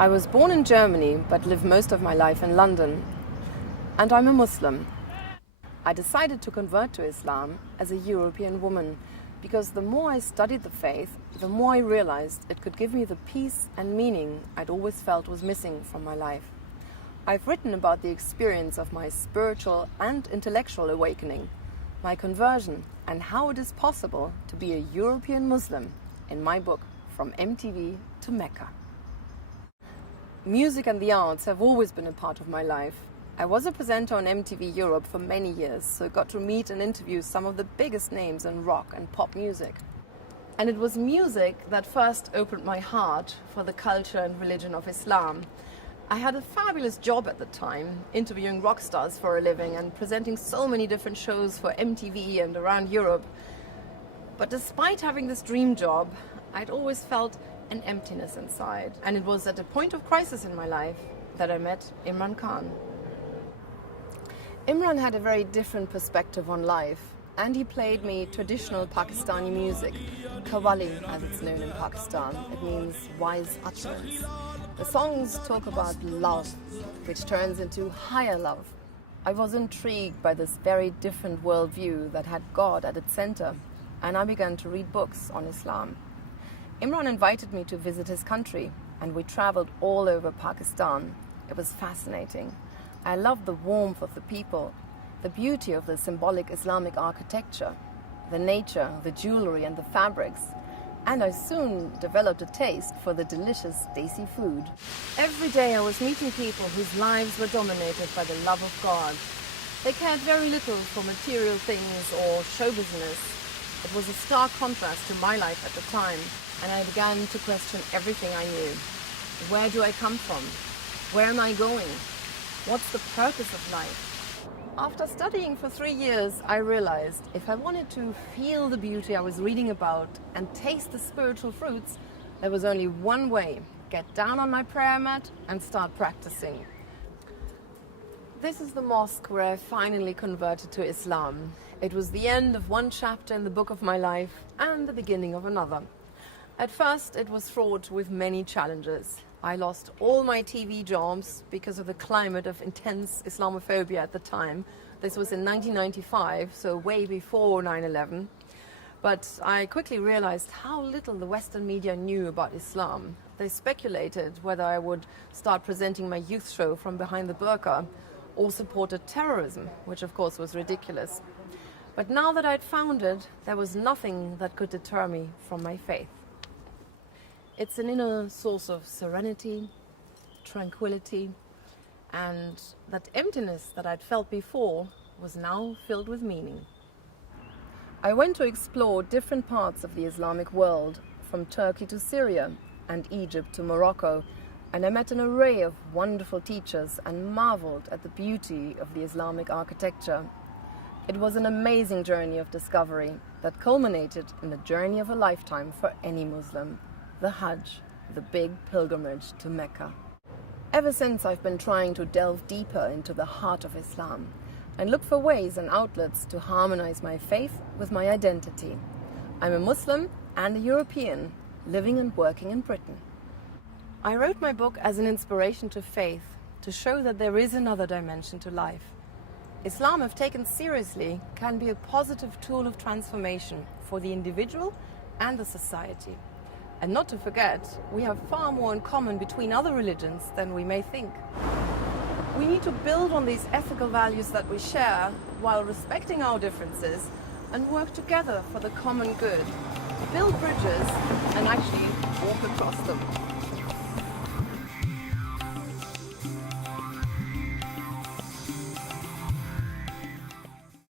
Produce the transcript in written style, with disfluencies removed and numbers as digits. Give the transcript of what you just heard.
I was born in Germany but lived most of my life in London, and I'm a Muslim. I decided to convert to Islam as a European woman because the more I studied the faith, the more I realized it could give me the peace and meaning I'd always felt was missing from my life. I've written about the experience of my spiritual and intellectual awakening, my conversion, and how it is possible to be a European Muslim in my book, From MTV to Mecca. Music and the arts have always been a part of my life. I was a presenter on MTV Europe for many years, so I got to meet and interview some of the biggest names in rock and pop music. And it was music that first opened my heart for the culture and religion of Islam. I had a fabulous job at the time, interviewing rock stars for a living and presenting so many different shows for MTV and around Europe. But despite having this dream job, I'd always felt an emptiness inside. And it was at a point of crisis in my life that I met Imran Khan. Imran had a very different perspective on life, and he played me traditional Pakistani music, Qawwali as it's known in Pakistan. It means wise utterance. The songs talk about love, which turns into higher love. I was intrigued by this very different worldview that had God at its center, and I began to read books on Islam. Imran invited me to visit his country, and we traveled all over Pakistan. It was fascinating. I loved the warmth of the people, the beauty of the symbolic Islamic architecture, the nature, the jewelry and the fabrics, and I soon developed a taste for the delicious desi food. Every day I was meeting people whose lives were dominated by the love of God. They cared very little for material things or show business. It was a stark contrast to my life at the time, and I began to question everything I knew. Where do I come from? Where am I going? What's the purpose of life? After studying for 3 years, I realized if I wanted to feel the beauty I was reading about and taste the spiritual fruits, there was only one way: get down on my prayer mat and start practicing. This is the mosque where I finally converted to Islam. It was the end of one chapter in the book of my life and the beginning of another. At first, it was fraught with many challenges. I lost all my TV jobs because of the climate of intense Islamophobia at the time. This was in 1995, so way before 9/11. But I quickly realized how little the Western media knew about Islam. They speculated whether I would start presenting my youth show from behind the burqa or supported terrorism, which of course was ridiculous. But now that I'd found it, there was nothing that could deter me from my faith. It's an inner source of serenity, tranquility, and that emptiness that I'd felt before was now filled with meaning. I went to explore different parts of the Islamic world, from Turkey to Syria and Egypt to Morocco, and I met an array of wonderful teachers and marveled at the beauty of the Islamic architecture. It was an amazing journey of discovery that culminated in the journey of a lifetime for any Muslim: the Hajj, the big pilgrimage to Mecca. Ever since, I've been trying to delve deeper into the heart of Islam and look for ways and outlets to harmonize my faith with my identity. I'm a Muslim and a European, living and working in Britain. I wrote my book as an inspiration to faith, to show that there is another dimension to life. Islam, if taken seriously, can be a positive tool of transformation for the individual and the society. And not to forget, we have far more in common between other religions than we may think. We need to build on these ethical values that we share while respecting our differences and work together for the common good. Build bridges and actually walk across them.